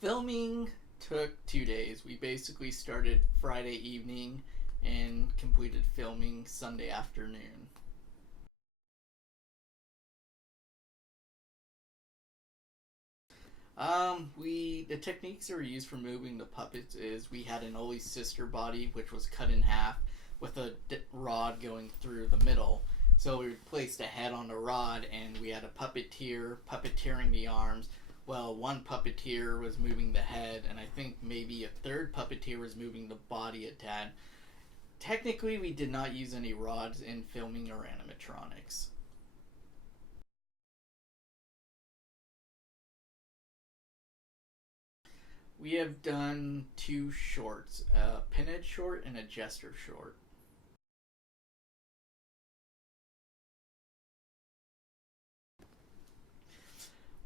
Filming took 2 days. We basically started Friday evening and completed filming Sunday afternoon. The techniques that were used for moving the puppets is we had an Ollie's sister body, which was cut in half with a rod going through the middle. So we placed a head on the rod, and we had a puppeteer puppeteering the arms. Well, one puppeteer was moving the head, and I think maybe a third puppeteer was moving the body a tad. Technically, we did not use any rods in filming or animatronics. We have done two shorts, a pinhead short and a jester short.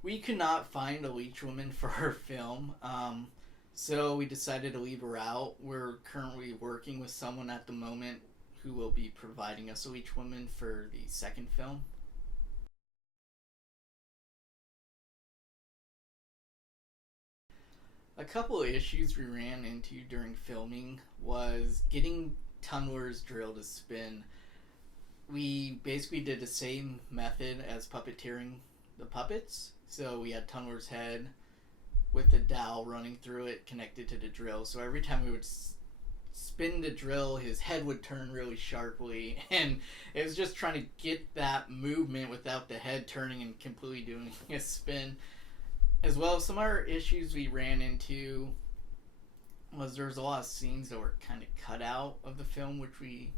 We could not find a leech woman for her film, so we decided to leave her out. We're currently working with someone at the moment who will be providing us a leech woman for the second film. A couple of issues we ran into during filming was getting tunnelers drill to spin. We basically did the same method as puppeteering the puppets. So we had Tunler's head with the dowel running through it connected to the drill. So every time we would spin the drill, his head would turn really sharply. And it was just trying to get that movement without the head turning and completely doing a spin. As well, some other issues we ran into was there was a lot of scenes that were kind of cut out of the film, which we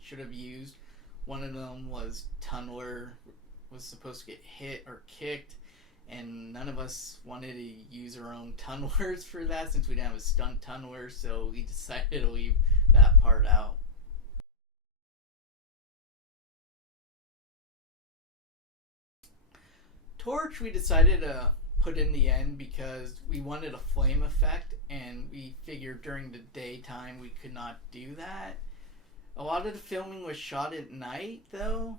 should have used. One of them was Tunneler was supposed to get hit or kicked, and none of us wanted to use our own tunnelers for that since we didn't have a stunt tunneler, so we decided to leave that part out. Torch we decided to put in the end because we wanted a flame effect, and we figured during the daytime we could not do that. A lot of the filming was shot at night though,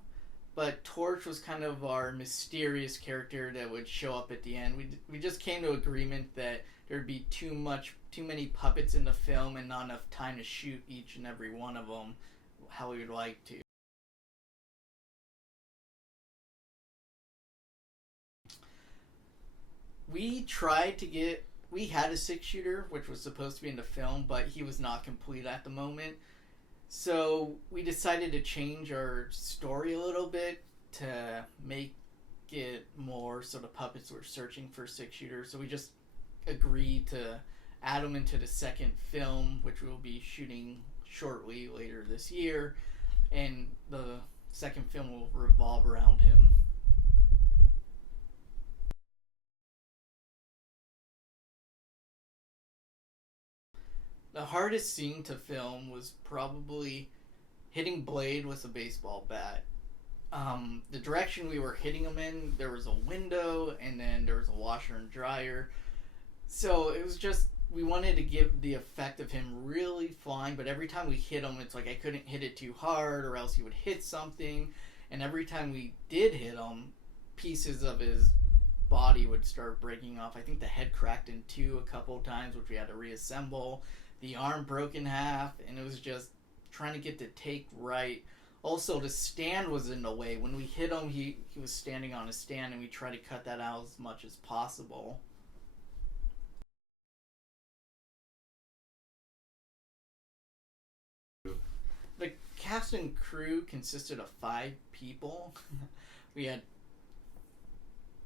but Torch was kind of our mysterious character that would show up at the end. We just came to agreement that there'd be too many puppets in the film and not enough time to shoot each and every one of them how we would like to. We had a 6-shooter which was supposed to be in the film, but he was not complete at the moment. So we decided to change our story a little bit to make it more so the puppets were searching for 6-shooters. So we just agreed to add them into the second film, which we'll be shooting shortly later this year, and the second film will revolve around him. The hardest scene to film was probably hitting Blade with a baseball bat. The direction we were hitting him in, there was a window, and then there was a washer and dryer. So it was just, we wanted to give the effect of him really flying, but every time we hit him, it's like I couldn't hit it too hard or else he would hit something. And every time we did hit him, pieces of his body would start breaking off. I think the head cracked in two a couple of times, which we had to reassemble. The arm broke in half, and it was just trying to get the take right. Also, the stand was in the way. When we hit him, he was standing on a stand, and we tried to cut that out as much as possible. The cast and crew consisted of 5 people. We had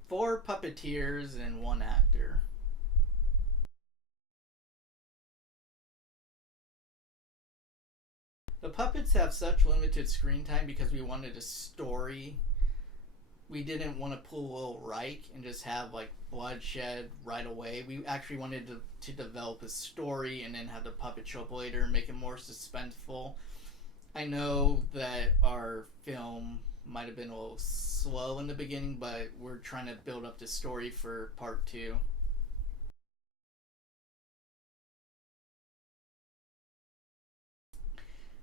4 puppeteers and 1 actor. The puppets have such limited screen time because we wanted a story. We didn't want to pull a little Reich and just have like bloodshed right away. We actually wanted to develop a story and then have the puppet show up later and make it more suspenseful. I know that our film might have been a little slow in the beginning, but we're trying to build up the story for part 2.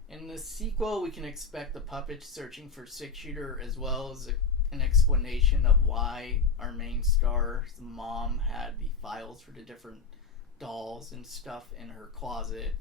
In the sequel, we can expect the puppet searching for 6-shooter as well as an explanation of why our main star's mom had the files for the different dolls and stuff in her closet